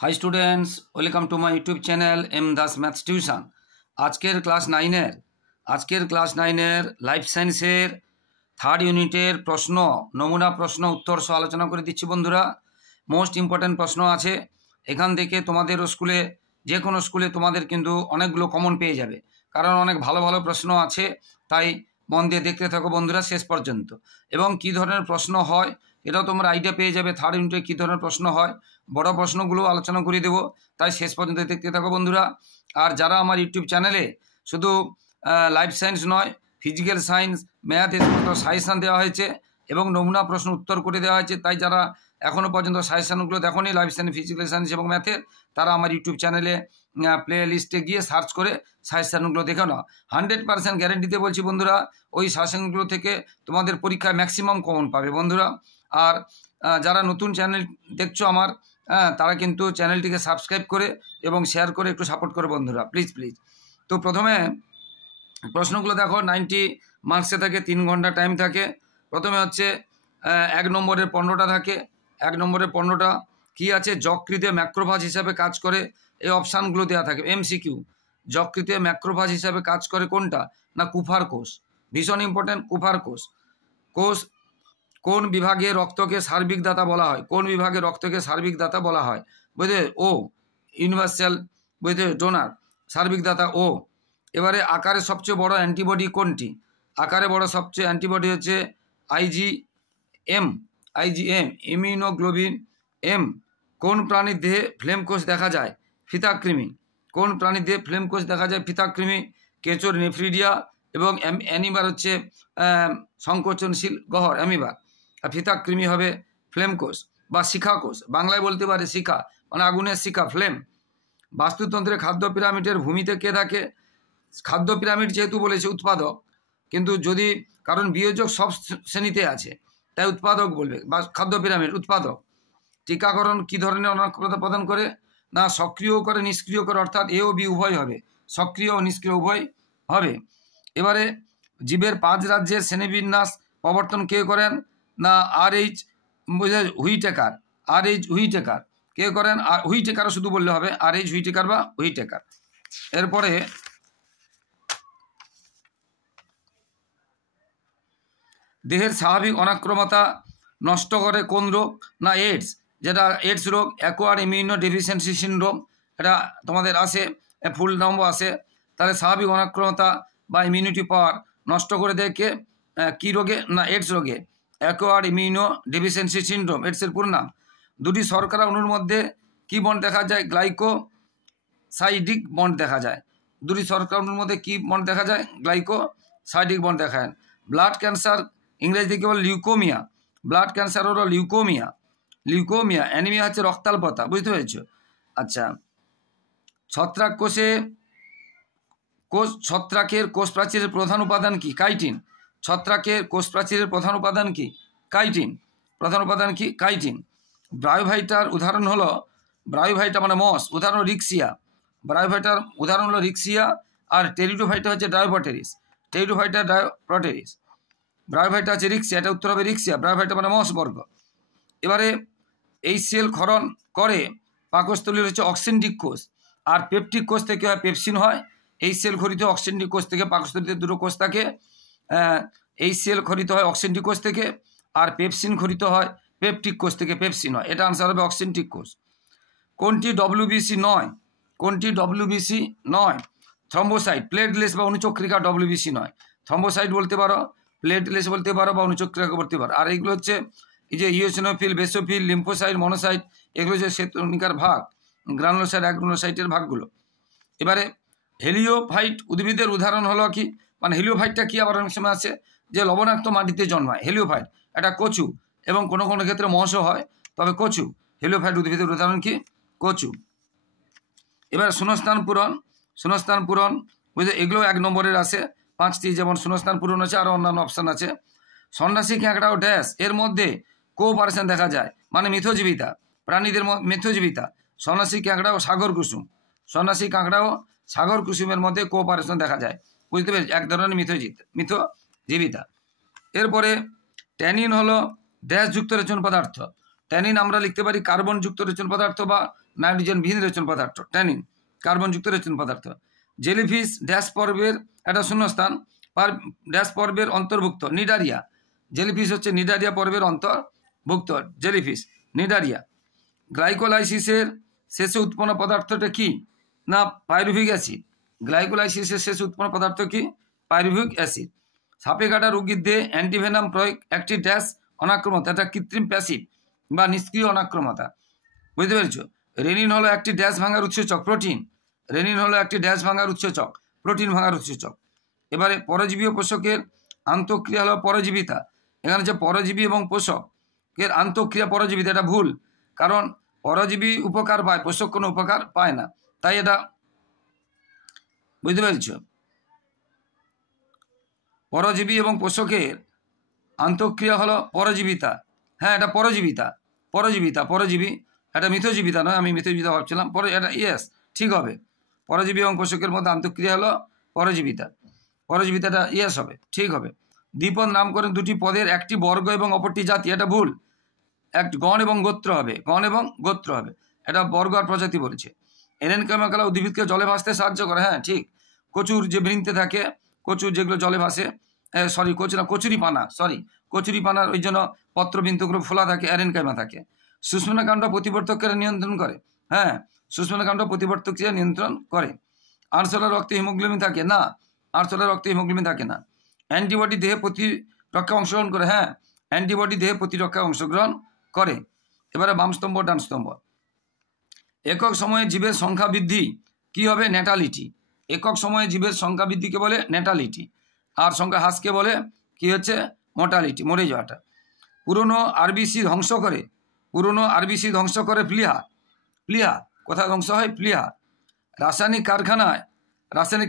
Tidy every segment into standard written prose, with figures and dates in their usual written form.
High students welcome to my YouTube channel M Das maths tuition. আজকের class নাইনের life সায়েন্সের third ইউনিটের প্রশ্ন নমুনা প্রশ্ন উত্তর সহ আলোচনা করে দিচ্ছি বন্ধুরা। মোস্ট ইম্পর্ট্যান্ট প্রশ্ন আছে এখান থেকে, তোমাদের স্কুলে যে কোনো স্কুলে তোমাদের কিন্তু অনেকগুলো কমন পেয়ে যাবে, কারণ অনেক ভালো ভালো প্রশ্ন আছে। তাই মন দিয়ে দেখতে থাকো বন্ধুরা শেষ পর্যন্ত, এবং কী ধরনের প্রশ্ন হয় এটাও তোমরা আইডিয়া পেয়ে যাবে। থার্ড ইউনিটে কী ধরনের প্রশ্ন হয় বড় প্রশ্নগুলো আলোচনা করে দেবো, তাই শেষ পর্যন্ত দেখতে থাকো বন্ধুরা। আর যারা আমার ইউটিউব চ্যানেলে শুধু লাইফ সায়েন্স নয়, ফিজিক্যাল সায়েন্স, ম্যাথ এ সমস্ত সাজেশান দেওয়া হয়েছে এবং নমুনা প্রশ্ন উত্তর করে দেওয়া হয়েছে, তাই যারা এখনও পর্যন্ত সাজেশানগুলো দেখোনি লাইফ সায়েন্স, ফিজিক্যাল সায়েন্স এবং ম্যাথের, তারা আমার ইউটিউব চ্যানেলে প্লে লিস্টে গিয়ে সার্চ করে সাজেশানগুলো দেখে নাও। 100% গ্যারেন্টিতে বলছি বন্ধুরা, ওই সাজেশানগুলো থেকে তোমাদের পরীক্ষায় ম্যাক্সিমাম কমন পাবে বন্ধুরা। আর যারা নতুন চ্যানেল দেখছো আমার, তারা কিন্তু চ্যানেলটিকে সাবস্ক্রাইব করে এবং শেয়ার করে একটু সাপোর্ট করে বন্ধুরা, প্লিজ। তো প্রথমে প্রশ্নগুলো দেখো, 90 মার্কসে থাকে, 3 ঘন্টা টাইম থাকে। প্রথমে হচ্ছে 1 নম্বরের 15টা থাকে। 1 নম্বরের 15টা কী আছে? যকৃতে ম্যাক্রোফাজ হিসাবে কাজ করে, এই অপশানগুলো দেওয়া থাকে। এমসিকিউ, যকৃতে ম্যাক্রোফাজ হিসাবে কাজ করে কোনটা? না কুফার কোষ, ভীষণ ইম্পর্টেন্ট। কুফার কোষ কোন বিভাগে রক্তকে সার্বিক দাতা বলা হয়? কোন বিভাগে রক্তকে সার্বিক দাতা বলা হয়? বুঝলে ও ইউনিভার্সাল, বুঝলে ডোনার, সার্বিক দাতা ও। এবারে আকারে সবচেয়ে বড় অ্যান্টিবডি কোনটি? আকারে বড় সবচেয়ে অ্যান্টিবডি হচ্ছে আইজিএম, ইমিউনোগ্লোবিন এম। কোন প্রাণীর দেহে ফ্লেম কোষ দেখা যায়? ফিতাকৃমি। কোন প্রাণীর দেহে ফ্লেম কোষ দেখা যায়? ফিতাকৃমি। কেঁচোর নেফ্রিডিয়া এবং অ্যানিবার হচ্ছে সংকোচনশীল গহ্বর, অ্যামিবার। আর ফিতাকৃমি হবে ফ্লেম কোষ বা শিখা কোষ, বাংলায় বলতে পারে শিখা, মানে আগুনের শিখা, ফ্লেম। বাস্তুতন্ত্রে খাদ্য পিরামিডের ভূমিতে কে থাকে? খাদ্য পিরামিড যেহেতু বলেছে উৎপাদক, কিন্তু যদি কারণ বিয়োজক সব শ্রেণীতে আছে, তাই উৎপাদক বলবে, বা খাদ্য পিরামিড উৎপাদক। টিকাকরণ কী ধরনের অনাক্রমতা প্রদান করে? না সক্রিয় করে, নিষ্ক্রিয় করে, অর্থাৎ এ ও বি উভয় হবে, সক্রিয় ও নিষ্ক্রিয় উভয় হবে। এবারে জীবের 5 রাজ্যের শ্রেণীবিন্যাস প্রবর্তন কে করেন? না R.H. হুইটেকার, হুইটেকার কে করেন? আর হুইটেকারও শুধু বললে হবে, R.H. হুইটেকার বা হুইটেকার। এরপরে দেহের স্বাভাবিক অনাক্রমতা নষ্ট করে কোন রোগ? না এইডস, যেটা এইডস রোগ, অ্যাকোয়ার্ড ইমিউনো ডেফিসিয়েন্সি সিনড্রোম, এটা তোমাদের আসে, ফুল নামও আসে। তাহলে স্বাভাবিক অনাক্রমতা বা ইমিউনিটি পাওয়ার নষ্ট করে দেয় কে? কী রোগে? না এইডস রোগে, অ্যাকোয়ার্ড ইমিউনো ডেফিসিয়েন্সি সিনড্রোম, এইডসের পুরো নাম। দুটি শর্করা অণুর মধ্যে কী বন্ড দেখা যায়? গ্লাইকোসাইডিক বন্ড দেখা যায়। দুটি শর্করা অণুর মধ্যে কী বন্ড দেখা যায়? গ্লাইকোসাইডিক বন্ড দেখা যায়। ব্লাড ক্যান্সার ইংরেজিতে কি বলে? লিউকোমিয়া। ব্লাড ক্যান্সার হলো লিউকোমিয়া। অ্যানিমিয়া হচ্ছে রক্তাল্পতা, বুঝতে পেরেছ? আচ্ছা, ছত্রাকের কোষ প্রাচীরের প্রধান উপাদান কি? কাইটিন। ছত্রাকের কোষ প্রাচীরের প্রধান উপাদান কি? কাইটিন। ব্রায়োভাইটার উদাহরণ হলো, ব্রায়োভাইটা মানে মস, উদাহরণ রিক্সিয়া। ব্রায়োভাইটার উদাহরণ হলো রিক্সিয়া। আর টেরিডোফাইটা হচ্ছে ডায়োপটেরিস, ব্রায়োভাইটা হচ্ছে রিক্সিয়া, এটা উত্তর হবে রিক্সিয়া। ব্রায়োভাইটা মানে মস বর্গ। এবারে এই সেল ক্ষরণ করে পাকস্থলীর হচ্ছে অক্সেন্টিক কোষ, আর পেপটিক কোষ থেকে হয় পেপসিন হয়। এই সেল খরিত অক্সেন্টিক কোষ থেকে, পাকস্থলীতে দুটো কোষ থাকে, এই সেল খরিত হয় অক্সেন্টিক কোষ থেকে, আর পেপসিন খরিত হয় পেপটিক কোষ থেকে, পেপসিন হয়। এটা আনসার হবে অক্সেন্টিক কোষ। কোনটি ডব্লিউবিসি নয়? থ্রম্বোসাইট, প্লেটলেস বা অনুচক্রিকা ডব্লিউবিসি নয়। থ্রম্বোসাইট বলতে পারো, প্লেটলেস বলতে পারো, বা অনুচক্রিকা বলতে পারো। আর এইগুলো হচ্ছে এই যে ইওসিনোফিল, বেসোফিল, লিম্ফোসাইট, মনোসাইট, এগুলো হচ্ছে শ্বেতকণিকার ভাগ, গ্রানুলোসাইট, অ্যাগ্রানুলোসাইটের ভাগগুলো। এবারে হেলিওফাইট উদ্ভিদের উদাহরণ হলো কি? মানে হেলিওফাইটটা কি আবার অনেক সময় আছে যে লবণাক্ত মাটিতে জন্মায়, হেলিওফাইট এটা কচু, এবং কোনো কোনো ক্ষেত্রে মশও হয়, তবে কচু। হেলিওফাইট উদ্ভিদের উদাহরণ কি? কচু। এবার শূন্যস্থান পূরণ বুঝতে, এগুলো 1 নম্বরের আছে 5টি, যেমন শূন্যস্থান পূরণ আছে, আরও অন্যান্য অপশান আছে। সন্ন্যাসী কাঁকড়া ও ড্যাশ এর মধ্যে কোঅপারেশন দেখা যায়, মানে মিথজীবিতা, প্রাণীদের মিথজীবিতা। সন্ন্যাসী কাঁকড়া ও সাগর কুসুমের মধ্যে কোঅপারেশন দেখা যায়, বুঝতে পেরেছি, এক ধরনের মিথজীবিতা। এরপরে ট্যানিন হলো ড্যাশযুক্ত রেচন পদার্থ। ট্যানিন আমরা লিখতে পারি কার্বনযুক্ত রেচন পদার্থ বা নাইট্রোজেনবিহীন রেচন পদার্থ। ট্যানিন কার্বনযুক্ত রেচন পদার্থ। জেলিফিশ ড্যাশ পর্বের একটা শূন্যস্থান ড্যাশ পর্বের অন্তর্ভুক্ত। নিডারিয়া, জেলিফিশ হচ্ছে নিডারিয়া পর্বের অন্তর্ভুক্ত জেলিফিশ, নিডারিয়া। গ্লাইকোলাইসিসের শেষে উৎপন্ন পদার্থটা কি? না পাইরুভিক অ্যাসিড। গ্লাইকোলাইসিসের শেষে উৎপন্ন পদার্থ কি? Pyruvic acid. সাপে কাটা রোগীর দেহে অ্যান্টিভেনাম প্রয়োগ একটি ড্যাশ অনাক্রমতা, এটা কৃত্রিম প্যাসিভ বা নিষ্ক্রিয় অনাক্রমতা। বুঝতে পেরেছ? রেনিন হলো একটি ড্যাশ ভাঙার উৎসেচক, প্রোটিন। রেনিন হলো একটি ড্যাশ ভাঙার উৎসেচক, প্রোটিন ভাঙার উৎসেচক। এবারে পরজীবী ও পোষকের আন্তঃক্রিয়া হলো পরজীবিতা। এখানে হচ্ছে পরজীবী এবং পোষকের আন্তঃক্রিয়া পরজীবিতা, এটা ভুল। কারণ পরজীবী উপকার পায়, পোষক কোনো উপকার পায় না, তাই এটা বুঝতে পেরেছ? পরজীবী এবং পোষকের আন্তঃক্রিয়া হলো পরজীবিতা। হ্যাঁ, এটা পরজীবিতা, পরজীবিতা, পরজীবী, এটা মিথজীবিতা নয়, আমি মিথজীবিতা ভাবছিলাম। এটা ইয়েস ঠিক হবে। পরজীবী এবং পোষকের মধ্যে আন্তঃক্রিয়া হলো পরজীবিতা, পরজীবিতাটা ইয়েস হবে, ঠিক হবে। দ্বিপদ নামকরণ দুটি পদের একটি বর্গ এবং অপরটি জাতি, এটা ভুল। একটি গণ এবং গোত্র হবে, গণ এবং গোত্র হবে, এটা বর্গ আর প্রজাতি বলেছে। এরেনকাইমা উদ্ভিদকে জলে ভাসতে সাহায্য করে, হ্যাঁ ঠিক। কচুর যে বৃন্তে থাকে, কচুর যেগুলো জলে ভাসে, কচুরি পানার ওই জন্য পত্রবিন্দুগুলো ফোলা থাকে, এরেনকাইমা থাকে। সুষুম্নাকাণ্ড প্রতিবর্তকের নিয়ন্ত্রণ করে, হ্যাঁ সুষুম্নাকাণ্ড প্রতিবর্তক নিয়ন্ত্রণ করে। আরশোলা রক্তে হিমোগ্লোবিন থাকে না, আরশোলা রক্তে হিমোগ্লোবিন থাকে না। অ্যান্টিবডি দেহে প্রতিরক্ষা অংশগ্রহণ করে, হ্যাঁ অ্যান্টিবডি দেহে প্রতিরক্ষায় অংশগ্রহণ করে। এবারে বাম স্তম্ভ ডান স্তম্ভ। একক সময়ে জীবের সংখ্যা বৃদ্ধি কি হবে? ন্যাটালিটি। একক সময়ে জীবের সংখ্যা বৃদ্ধিকে বলে ন্যাটালিটি, আর সংখ্যা হ্রাসকে বলে কি হচ্ছে? মর্টালিটি, মরে যাওয়াটা। পুরনো আরবিসি ধ্বংস করে, পুরনো আরবিসি ধ্বংস করে প্লিহা। প্লিহা কোথায় ধ্বংস হয়? প্লিহা। রাসায়নিক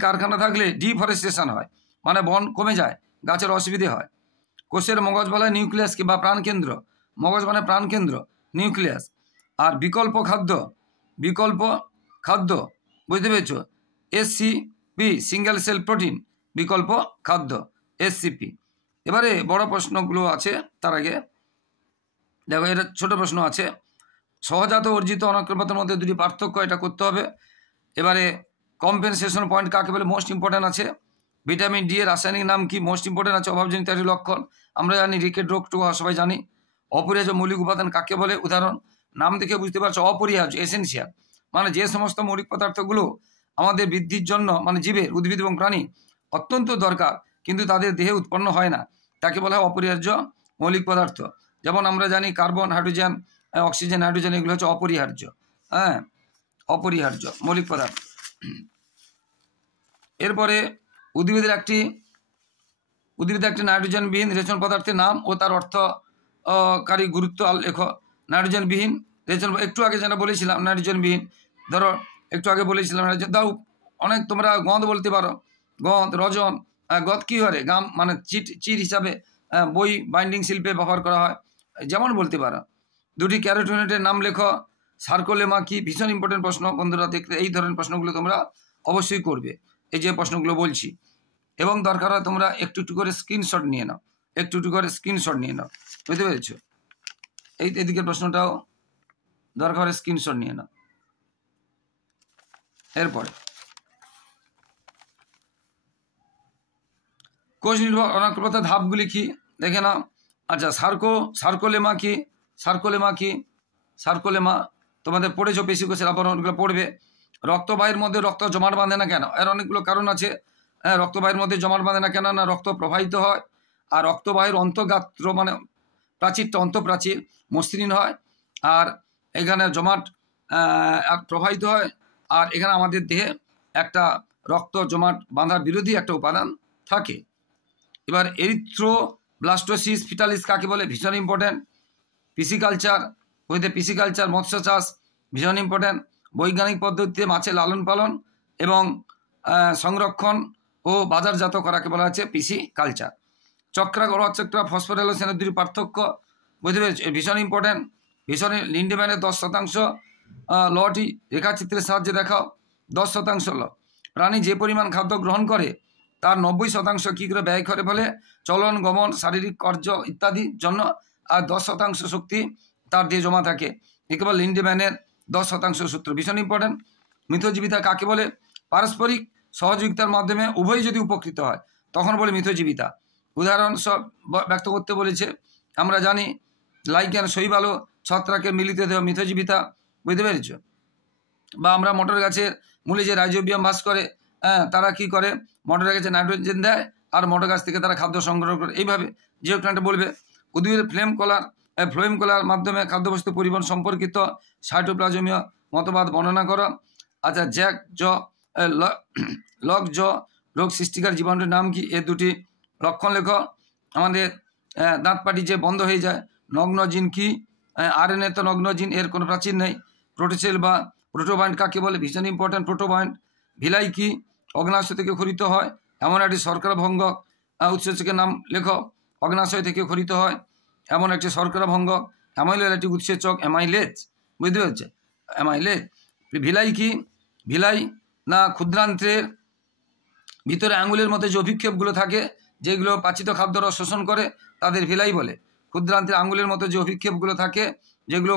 কারখানা থাকলে ডিফরেস্টেশন হয়, মানে বন কমে যায়, গাছের অসুবিধে হয়। কোষের মগজ বলা হয় নিউক্লিয়াসকে বা প্রাণকেন্দ্র, মগজ মানে প্রাণকেন্দ্র, নিউক্লিয়াস। আর বিকল্প খাদ্য বুঝতে পেরেছ? SCP সিঙ্গেল সেল প্রোটিন, বিকল্প খাদ্য SCP। এবারে বড় প্রশ্নগুলো আছে, তার আগে দেখো এটা ছোট প্রশ্ন আছে। সহজাত অর্জিত অনাক্রমতার মধ্যে দুটি পার্থক্য, এটা করতে হবে। এবারে কম্পেনসেশন পয়েন্ট কাকে বলে? মোস্ট ইম্পর্টেন্ট আছে। ভিটামিন ডি এর রাসায়নিক নাম কি? মোস্ট ইম্পর্টেন্ট আছে। অভাবজনিত একটি লক্ষণ, আমরা জানি রিকেট রোগটুকু সবাই জানি। অপরিহার্য মৌলিক উপাদান কাকে বলে? উদাহরণ নাম দেখে বুঝতে পারছো, অপরিহার্য, এসেনশিয়াল, মানে যে সমস্ত মৌলিক পদার্থগুলো আমাদের বৃদ্ধির জন্য, মানে জীবের, উদ্ভিদ এবং প্রাণী অত্যন্ত দরকার, কিন্তু তাদের দেহে উৎপন্ন হয় না, তাকে বলা হয় অপরিহার্য মৌলিক পদার্থ। যেমন আমরা জানি কার্বন, হাইড্রোজেন, অক্সিজেন, নাইট্রোজেন, এগুলো হচ্ছে অপরিহার্য, হ্যাঁ অপরিহার্য মৌলিক পদার্থ। এরপরে উদ্ভিদের একটি নাইট্রোজেনবিহীন রেচন পদার্থের নাম ও তার অর্থকারী গুরুত্ব লেখো। নাইট্রোজেনবিহীন রেচন, একটু আগে যেটা বলেছিলাম নাইট্রোজেনবিহীন, ধরো একটু আগে বলেছিলাম দাও, অনেক তোমরা গন্ধ বলতে পারো, গন্ধ, রজন। গদ কি হয়? গাম মানে চিট হিসাবে বই বাইন্ডিং শিল্পে ব্যবহার করা হয়, যেমন বলতে পারো। দুটি ক্যারোটিনয়েডের নাম লেখো। সার্কোলেমা কি? ভীষণ ইম্পর্টেন্ট প্রশ্ন বন্ধুরা, দেখতে এই ধরনের প্রশ্নগুলো তোমরা অবশ্যই করবে, এই যে প্রশ্নগুলো বলছি। এবং দরকার হয় তোমরা একটু একটু করে স্ক্রিনশট নিয়ে নাও, বুঝতে পেরেছ? এদিকের প্রশ্নটাও দরকার হয় স্ক্রিনশট নিয়ে নাও। এরপরে কোষ নির্ভর অনাক্রমতার ধাপগুলি কি দেখে নাও। আচ্ছা, সার্কোলেমা কি? সার্কোলেমা তোমাদের পড়েছো, পেশি কোষের আবরণগুলো পড়বে। রক্তবাহের মধ্যে রক্ত জমাট বাঁধে না কেন? এর অনেকগুলো কারণ আছে। হ্যাঁ, রক্তবাহের মধ্যে জমাট বাঁধে না কেন? না রক্ত প্রবাহিত হয়, আর রক্তবাহের অন্তঃগাত্র মানে প্রাচীরটা, অন্তঃপ্রাচীর মসৃণ হয়, আর এখানে জমাট প্রবাহিত হয়, আর এখানে আমাদের দেহে একটা রক্ত জমাট বাঁধা বিরোধী একটা উপাদান থাকে। এবার এরিথ্রোব্লাস্টোসিস ফিটালিস কাকে বলে? ভীষণ ইম্পর্টেন্ট। পিসিকালচার, মৎস্য চাষ ভীষণ ইম্পর্টেন্ট। বৈজ্ঞানিক পদ্ধতিতে মাছের লালন পালন এবং সংরক্ষণ ও বাজারজাত করাকে বলা হচ্ছে পিসিকালচার। চক্রা, গ্রহচক্রা, ফসফোরেলোসেনের দুটি পার্থক্য বুঝতে পেরেছ? ভীষণ ইম্পর্টেন্ট। লিন্ডেম্যানের 10% লটি রেখাচিত্রের সাহায্যে দেখাও। 10% ল। প্রাণী যে পরিমাণ খাদ্য গ্রহণ করে তার 90% কী করে ব্যয় করে বলে? চলন, গমন, শারীরিক কার্য ইত্যাদির জন্য। আর 10% শক্তি তার দিয়ে জমা থাকে। একে বলে লিন্ডেম্যানের 10% সূত্র, ভীষণ ইম্পর্টেন্ট। মিথজীবিতা কাকে বলে? পারস্পরিক সহযোগিতার মাধ্যমে উভয়ই যদি উপকৃত হয় তখন বলে মিথজীবিতা। উদাহরণ সব ব্যক্ত করতে বলেছে, আমরা জানি লাইকেন, শৈবাল ও ছত্রাকের মিলিত দেহ মিথজীবিতা, বুঝতে পেরেছ? বা আমরা মটর গাছের মূলে যে রাইজোবিয়াম বাস করে, তারা কি করে? মটর গাছে নাইট্রোজেন দেয় আর মটর গাছ থেকে তারা খাদ্য সংগ্রহ করে। এইভাবে যে একটা বলবে উদ্ভিদের ফ্লোয়েম কলার মাধ্যমে খাদ্যবস্তু পরিবহন সম্পর্কিত সাইটোপ্লাজমীয় মতবাদ বর্ণনা করা। আচ্ছা, লক জ রোগ সৃষ্টিকার জীবাণুর নাম কি? এর দুটি লক্ষণ লেখ। আমাদের দাঁত পাটি যে বন্ধ হয়ে যায়, নগ্ন জিন কি? আরএনএ তো নগ্ন জিন, এর কোনো প্রাচীন নেই। প্রোটোসেল বা প্রোটোবায়েন্ট কাকে বলে? ভীষণ ইম্পর্টেন্ট প্রোটোবায়েন্ট। ভিলাই কি? অগ্নাশয় থেকে খরিত হয় এমন একটি শর্করা ভঙ্গক। উৎসেচকের নাম লেখ। অগ্নাশয় থেকে খরিত হয় এমন একটি শর্করা ভঙ্গক। অ্যামাইলের একটি উৎসেচক অ্যামাইলেজ, বুঝতে পেরেছে? অ্যামাইলেজ। ভিলাই কি? ভিলাই না ক্ষুদ্রান্ত্রের ভিতরে আঙুলের মধ্যে যে অভিক্ষেপগুলো থাকে, যেগুলো পাচিত খাদ্যরস শোষণ করে, তাদের ভিলাই বলে। ক্ষুদ্রান্ত্রের আঙুলের মতো যে অভিক্ষেপগুলো থাকে, যেগুলো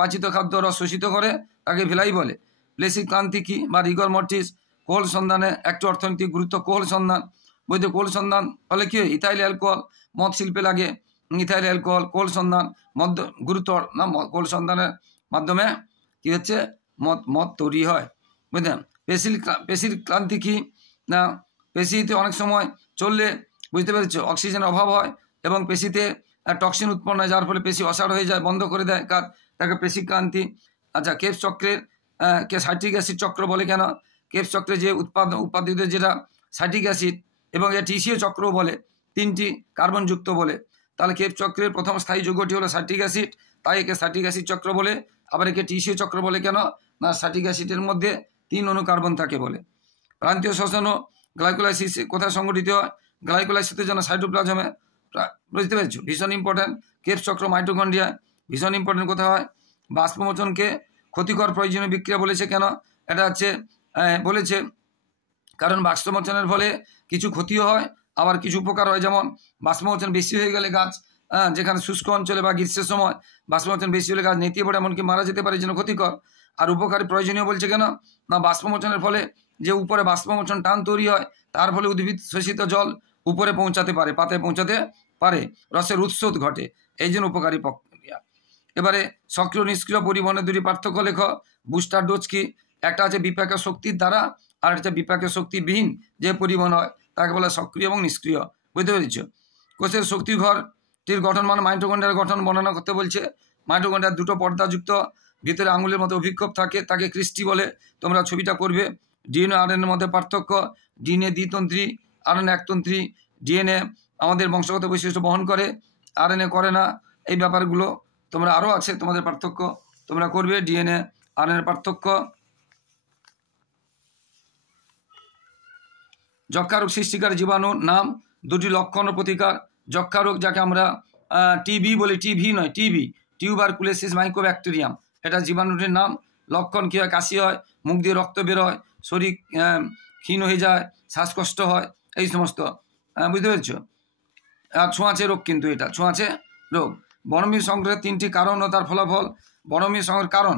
পাচিত খাদ্যরস শোষিত করে, তাকে ভিলাই বলে। প্লেসিক ক্লান্তি কি? বা রিগর মর্টিস কোহল সন্ধানে একটি অর্থনৈতিক গুরুত্ব। কোহল সন্ধান বলতে কোহল সন্ধান ফলে কি হয়? ইথাইল অ্যালকোহল মদ শিল্পে লাগে। ইথাইল অ্যালকোহল কোহল সন্ধান মদ গুরুত্ব না, কোহল সন্ধানের মাধ্যমে কি হচ্ছে? মদ তৈরি হয়, বুঝলেন? পেশির ক্লান্তি কি? না, পেশিতে অনেক সময় চললে, বুঝতে পেরেছ, অক্সিজেনের অভাব হয় এবং পেশিতে টক্সিন উৎপন্ন হয়, যার ফলে পেশি অসাড় হয়ে যায়, বন্ধ করে দেয় কাজ, তাকে পেশি ক্লান্তি। আচ্ছা, কেপস চক্রের কে সাইট্রিক অ্যাসিড চক্র বলে কেন? কেপস চক্রে যে উৎপাদিত যেটা সাইট্রিক অ্যাসিড এবং এর টিসিও চক্রও বলে, 3টি কার্বনযুক্ত বলে। তাহলে কেপস চক্রের প্রথম স্থায়ী যৌগটি হলো সাইট্রিক অ্যাসিড, তাই একে সাইট্রিক অ্যাসিড চক্র বলে। আবার একে টিসিও চক্র বলে কেন? না, সাইট্রিক অ্যাসিডের মধ্যে 3 অণু কার্বন থাকে বলে। প্রান্তীয় শ্বসন ও গ্লাইকোলাইসিস কোথায় সংঘটিত হয়? গ্লাইকোলাইসিসের জন্য সাইটোপ্লাজমে, বুঝতে পেরেছো? ভীষণ ইম্পর্টেন্ট। কেপস চক্র মাইটোকন্ড্রিয়া, ভীষণ ইম্পর্টেন্ট। কোথায় হয়? বাষ্পমোচনকে ক্ষতিকর প্রয়োজনীয় বিক্রিয়া বলেছে কেন? এটা হচ্ছে বলেছে কারণ বাষ্পমোচনের ফলে কিছু ক্ষতিও হয়, আবার কিছু উপকার হয়। যেমন বাষ্পমোচন বেশি হয়ে গেলে গাছ, যেখানে শুষ্ক অঞ্চলে বা গ্রীষ্মের সময় বাষ্পমোচন বেশি হলে গাছ নেতিয়ে পড়ে, এমনকি মারা যেতে পারে, জন্য ক্ষতিকর। আর উপকারী প্রয়োজনীয় বলছে কেন? না, বাষ্পমোচনের ফলে যে উপরে বাষ্পমোচন টান তৈরি হয়, তার ফলে উদ্ভিদ শোষিত জল উপরে পৌঁছাতে পারে, পাতায় পৌঁছাতে পারে, রসের উৎসোধ ঘটে, এই জন্য উপকারী প্রক্রিয়া। এবারে সক্রিয় নিষ্ক্রিয় পরিবহনের দুটি পার্থক্য লেখ। বুস্টার ডোজ কি? একটা আছে বিপাকে শক্তির দ্বারা, আর একটা বিপাকে শক্তিবিহীন যে পরিবহন হয় তাকে বলে সক্রিয় এবং নিষ্ক্রিয়, বুঝতে পেরেছ? কোষের শক্তি ঘরটির গঠন মানে মাইটোকন্ড্রিয়ার গঠন বর্ণনা করতে বলছে। মাইটোকন্ড্রিয়ার 2টো পর্দাযুক্ত ভিতরে আঙুলের মতো অভিক্ষেপ থাকে, তাকে ক্রিস্টি বলে। তোমরা ছবিটা করবে। ডিএনএ আরএনএর মধ্যে পার্থক্য। ডিএনএ দ্বিতন্ত্রী, আরএনএ একতন্ত্রী। ডিএনএ আমাদের বংশগত বৈশিষ্ট্য বহন করে, আরএনএ করে না। এই ব্যাপারগুলো তোমরা আরও আছে তোমাদের পার্থক্য, তোমরা করবে। ডিএনএ আরএনএর পার্থক্য। যক্ষা রোগ সৃষ্টিকারী জীবাণুর নাম, 2টি লক্ষণ ও প্রতিকার। যক্ষা রোগ যাকে আমরা টিবি বলি, টিভি নয়, টিবি, টিউবারকুলোসিস মাইকোব্যাকটেরিয়াম, এটা জীবাণুটির নাম। লক্ষণ কী হয়? কাশি হয়, মুখ দিয়ে রক্ত বের হয়, শরীর ক্ষীণ হয়ে যায়, শ্বাসকষ্ট হয়, এই সমস্ত, বুঝতে পেরেছ? আর ছোঁয়াচে রোগ, কিন্তু এটা ছোঁয়াচে রোগ। বনভূমি সংক্রমণের 3টি কারণ ও তার ফলাফল। বনভূমি সংক্রমণের কারণ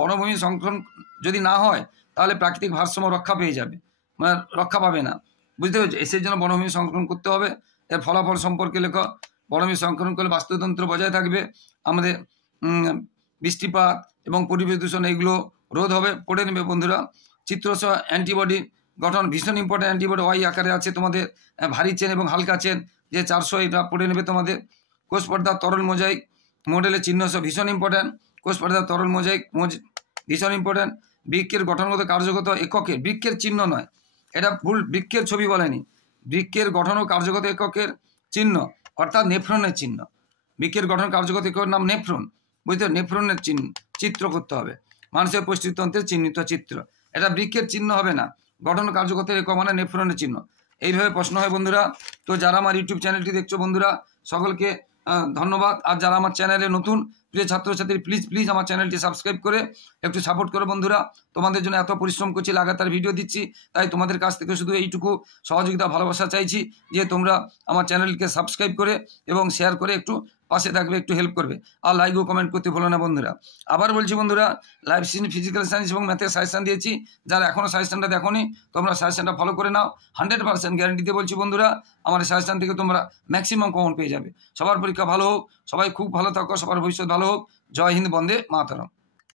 বনভূমি সংক্রমণ যদি না হয় তাহলে প্রাকৃতিক ভারসাম্য রক্ষা পেয়ে যাবে, মানে রক্ষা পাবে না, বুঝতে পেরেছো? সেই জন্য বনভূমি সংরক্ষণ করতে হবে। এর ফলাফল সম্পর্কে লেখ। বনভূমি সংরক্ষণ করলে বাস্তুতন্ত্র বজায় থাকবে, আমাদের বৃষ্টিপাত এবং পরিবেশ দূষণ এইগুলো রোধ হবে। পড়ে নেবে বন্ধুরা। চিত্রসহ অ্যান্টিবডি গঠন, ভীষণ ইম্পর্টেন্ট। অ্যান্টিবডি ওয়াই আকারে আছে তোমাদের, ভারী চেন এবং হালকা চেন, যে 400, এটা পড়ে নেবে তোমাদের। কোষ পর্দার তরল মোজাইক মডেলের চিহ্নসহ, ভীষণ ইম্পর্টেন্ট। কোষ পর্দার তরল মোজাইক ভীষণ ইম্পর্টেন্ট। বৃক্কের গঠনগত কার্যগত এককের, বৃক্কের চিহ্ন নয়, এটা ভুল, বৃক্কের ছবি বলেনি, বৃক্কের গঠন ও কার্যগত এককের চিহ্ন, অর্থাৎ নেফ্রনের চিহ্ন। বৃক্কের গঠন কার্যগত এককের নাম নেফ্রন, বুঝতে? নেফ্রনের চিত্র করতে হবে, মানুষের পুষ্টিতন্ত্রের চিহ্নিত চিত্র। এটা বৃক্কের চিহ্ন হবে না, গঠন কার্যগত একক মানে নেফ্রনের চিহ্ন। এইভাবে প্রশ্ন হয় বন্ধুরা। তো যারা আমার ইউটিউব চ্যানেলটি দেখছো বন্ধুরা, সকলকে ধন্যবাদ। আর যারা আমার চ্যানেলে নতুন প্রিয় ছাত্রছাত্রী, প্লিজ আমার চ্যানেলটি সাবস্ক্রাইব করে একটু সাপোর্ট করো বন্ধুরা। তোমাদের জন্য এত পরিশ্রম করছি, লাগাতার ভিডিও দিচ্ছি, তাই তোমাদের কাছ থেকে শুধু এইটুকু সহযোগিতা ভালোবাসা চাইছি যে তোমরা আমার চ্যানেলকে সাবস্ক্রাইব করে এবং শেয়ার করে একটু পাশে থাকবে, একটু হেল্প করবে, আর লাইক ও কমেন্ট করতে ভুলো না বন্ধুরা। আবার বলছি বন্ধুরা, লাইফ সায়েন্স, ফিজিক্যাল সায়েন্স এবং ম্যাথের সাজেশন দিয়েছি। যারা এখনও সাজেশনটা দেখোনি তোমরা সাজেশনটা ফলো করে নাও। 100% গ্যারান্টি দিয়ে বলছি বন্ধুরা, আমার সাজেশন থেকে তোমরা ম্যাক্সিমাম কমন পেয়ে যাবে। সবার পরীক্ষা ভালো হোক, সবাই খুব ভালো থাকো, সবার ভবিষ্যৎ ভালো হোক। জয় হিন্দ, বন্দে মাতরম।